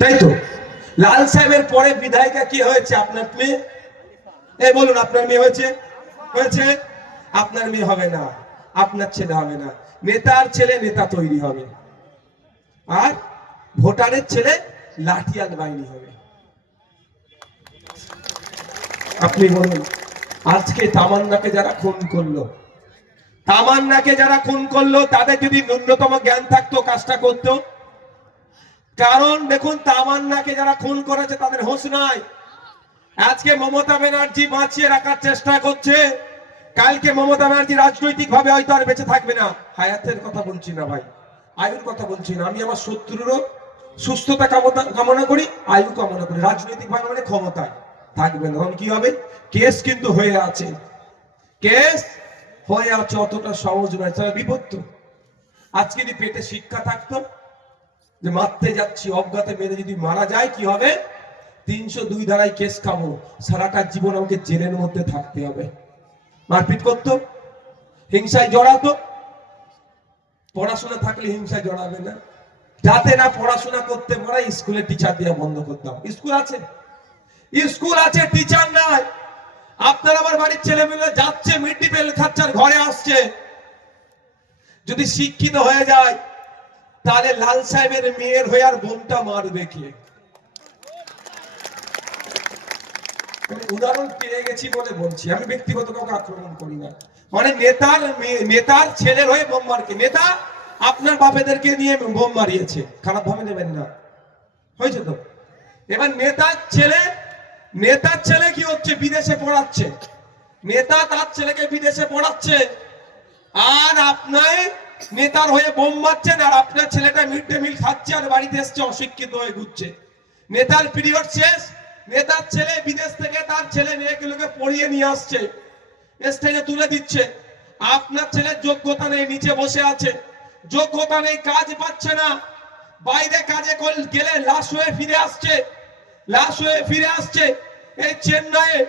তাই তো? লাল সাহেবের পরে বিধায়িকা কি হয়েছে? আপনার মেয়ে। এই বলুন, আপনার মেয়ে হয়েছে? হয়েছে? আপনার মেয়ে হবে না, আপনার ছেলে হবে না। নেতার ছেলে নেতা তৈরি হবে, আর ভোটারের ছেলে লাঠিয়াল বাহিনী হবে। আপনি বলুন, আজকে তামান্নাকে যারা খুন করলো, তামান্নাকে যারা খুন করলো, তাদের যদি ন্যূনতম জ্ঞান থাকতো কাজটা করতো। কারণ দেখুন, তামান্নাকে যারা খুন করেছে তাদের হোশ নাই। আজকে মমতা ব্যানার্জি বাঁচিয়ে রাখার চেষ্টা করছে, কালকে মমতা ব্যানার্জি রাজনৈতিক ভাবে হয়তো আর বেঁচে থাকবে না। হায়াতের কথা বলছি না ভাই, আয়ুর কথা বলছি না। আমি আমার শত্রুরও সুস্থতা কামনা করি, আয়ু কামনা করি। রাজনৈতিক ভাবে মানে ক্ষমতায় থাকবে না, কি হবে? কেস কিন্তু হয়ে আছে, কেস হয়ে আছে, অতটা সহজ নয়। তাহলে বিপত্ত। আজকে যদি পেটে শিক্ষা থাকতো যে মারতে যাচ্ছি, অজ্ঞাতে মেরে যদি মারা যায় কি হবে, 302 ধারায় কেস খাবো, সারাটা জীবন আমাকে জেলের মধ্যে থাকতে হবে। মারপিট করতো, হিংসায় জড়াতো। পড়াশোনা থাকলে হিংসায় জড়াবে না। যাতে না পড়াশোনা করতে পারে, স্কুলে টিচার দিয়ে বন্ধ করতাম। স্কুল আছে, স্কুল আছে, টিচার নাই। আপনার আমার বাড়ির ছেলেমেয়েরা যাচ্ছে, মিড ডে মিল খাচ্ছে আর ঘরে আসছে। যদি শিক্ষিত হয়ে যায়, তাহলে লাল সাহেবের মেয়ের হয়ে আর বোনটা মারবে কে? উদাহরণ পেয়ে গেছি বলে বলছি, আমি ব্যক্তিগত কাউকে আক্রমণ করি না। মানে নেতার ছেলের হয়ে বোম মারকে, নেতা আপনার বাপেদেরকে নিয়ে বোম মারিয়েছে, খারাপ ভাবে নেবেন না, হয়েছে তো? এবার নেতার ছেলে কি হচ্ছে? বিদেশে পড়াচ্ছে। নেতা তার ছেলেকে বিদেশে পড়াচ্ছে, আর আপনার নেতার হয়ে বোম মারছেন, আর আপনার ছেলেটা মিড ডে মিল খাচ্ছে আর বাড়িতে এসছে অশিক্ষিত হয়ে ঘুরছে। নেতার পিরিয়ড শেষ, নেতার ছেলে বিদেশ থেকে তার ছেলে মেয়েগুলোকে পড়িয়ে নিয়ে আসছে, স্টেজে তুলে দিচ্ছে। আপনার ছেলের যোগ্যতা নেই, নিচে বসে আছে, যোগ্যতা নেই, কাজ পাচ্ছে না, বাইরে কাজে গেলে লাশ হয়ে ফিরে আসছে, লাশ হয়ে ফিরে আসছে। এই চেন্নাইয়ে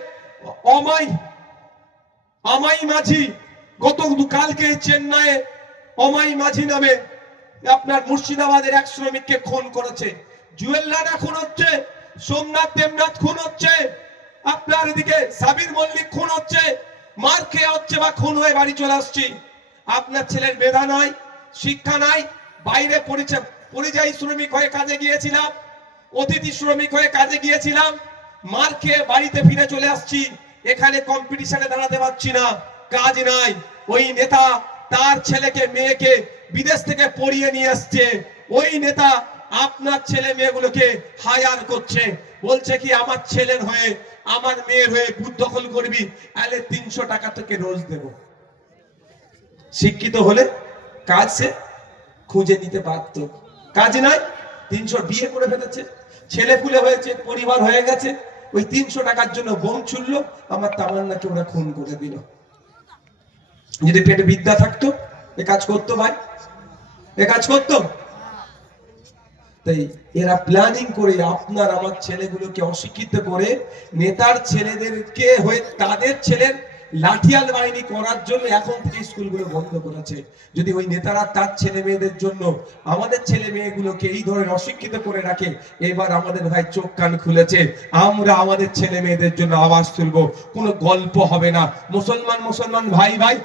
আমাই মাঝি, গতকালকে চেন্নাইয়ে অমাই মাঝি নামে আপনার মুর্শিদাবাদের এক শ্রমিককে খুন করেছে। জুয়েল রানা খুন হচ্ছে, সোমনাথ দেবনাথ খুন হচ্ছে, আপনার এদিকে সাবির মল্লিক খুন হচ্ছে, মার খেয়ে হচ্ছে বা খুন হয়ে বাড়ি চলে আসছি। আপনার ছেলের মেধা নাই, শিক্ষা নাই, বাইরে পরিযায়ী শ্রমিক হয়ে কাজে গিয়েছিলাম, অতিথি শ্রমিক হয়ে কাজে গিয়েছিলাম, মার খেয়ে বাড়িতে ফিরে চলে আসছি, এখানে কম্পিটিশনে দাঁড়াতে পারছি না, কাজ নাই। ওই নেতা তার ছেলেকে মেয়েকে বিদেশ থেকে পড়িয়ে নিয়ে আসছে, ওই নেতা আপনার ছেলে মেয়েগুলোকে হায়ার করছে, বলছে কি আমার ছেলের হয়ে আমার মেয়ের হয়ে বুথ দখল করবি, তাহলে 300 টাকা তোকে রোজ দেব। শিক্ষিত হলে কাজ সে খুঁজে নিতে পারত, কাজ নাই, 300 বিয়ে করে ফেলেছে, ছেলে পুলে হয়েছে, পরিবার হয়ে গেছে, ওই 300 টাকার জন্য বোম ছুড়লো, আমার তামান্নাকে ওরা খুন করে দিল। যদি পেটে বিদ্যা থাকতো এ কাজ করতো ভাই, এ কাজ করতো? তাই এরা প্ল্যানিং করে আপনার আমার ছেলেগুলোকে অশিক্ষিত করে নেতার ছেলেদেরকে হয়ে তাদের ছেলের লাঠিয়াল বাহিনী করার জন্য এখন থেকে স্কুলগুলো বন্ধ করেছে। যদি ওই নেতারা তার ছেলে মেয়েদের জন্য আমাদের ছেলে মেয়েগুলোকে এই ধরনের অশিক্ষিত করে রাখে, এবার আমাদের ভাই চোখ কান খুলেছে, আমরা আমাদের ছেলে মেয়েদের জন্য আওয়াজ তুলবো। কোনো গল্প হবে না, মুসলমান ভাই ভাই,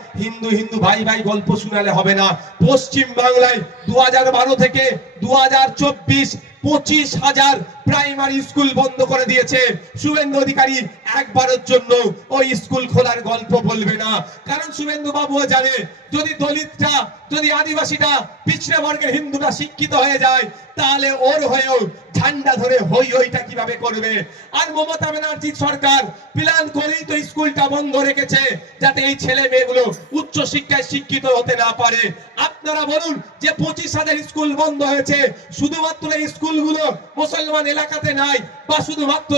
হিন্দু ভাই ভাই গল্প শোনালে হবে না। পশ্চিম বাংলায় 2012 থেকে 2024 25,000 প্রাইমারি স্কুল বন্ধ করে দিয়েছে। শুভেন্দু অধিকারী একবারের জন্য ওই স্কুল খোলার গল্প বলবে না, কারণ শুভেন্দু বাবুও জানে যদি দলিতটা, যদি আদিবাসীটা, পিছড়ে বর্গের হিন্দুটা শিক্ষিত হয়ে যায়, তাহলে ওর হয়েও ঝান্ডা ধরে হই হইটা কিভাবে করবে। আর মমতা ব্যানার্জি সরকার প্ল্যান করেই তো স্কুলটা বন্ধ রেখেছে, যাতে এই ছেলে মেয়েগুলো উচ্চ শিক্ষায় শিক্ষিত হতে না পারে। আপনারা বলুন যে 25,000 স্কুল বন্ধ হয়েছে, শুধুমাত্র এই স্কুলগুলো মুসলমান এলাকাতে নাই, বা শুধুমাত্র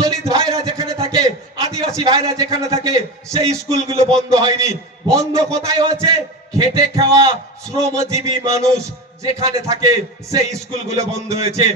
দলিত ভাইরা যেখানে থাকে, আদিবাসী ভাইরা যেখানে থাকে, সেই স্কুলগুলো বন্ধ হয়নি। বন্ধ কোথায় হয়েছে? খেটে খাওয়া শ্রমজীবী মানুষ যেখানে থাকে সেই স্কুলগুলো বন্ধ হয়েছে।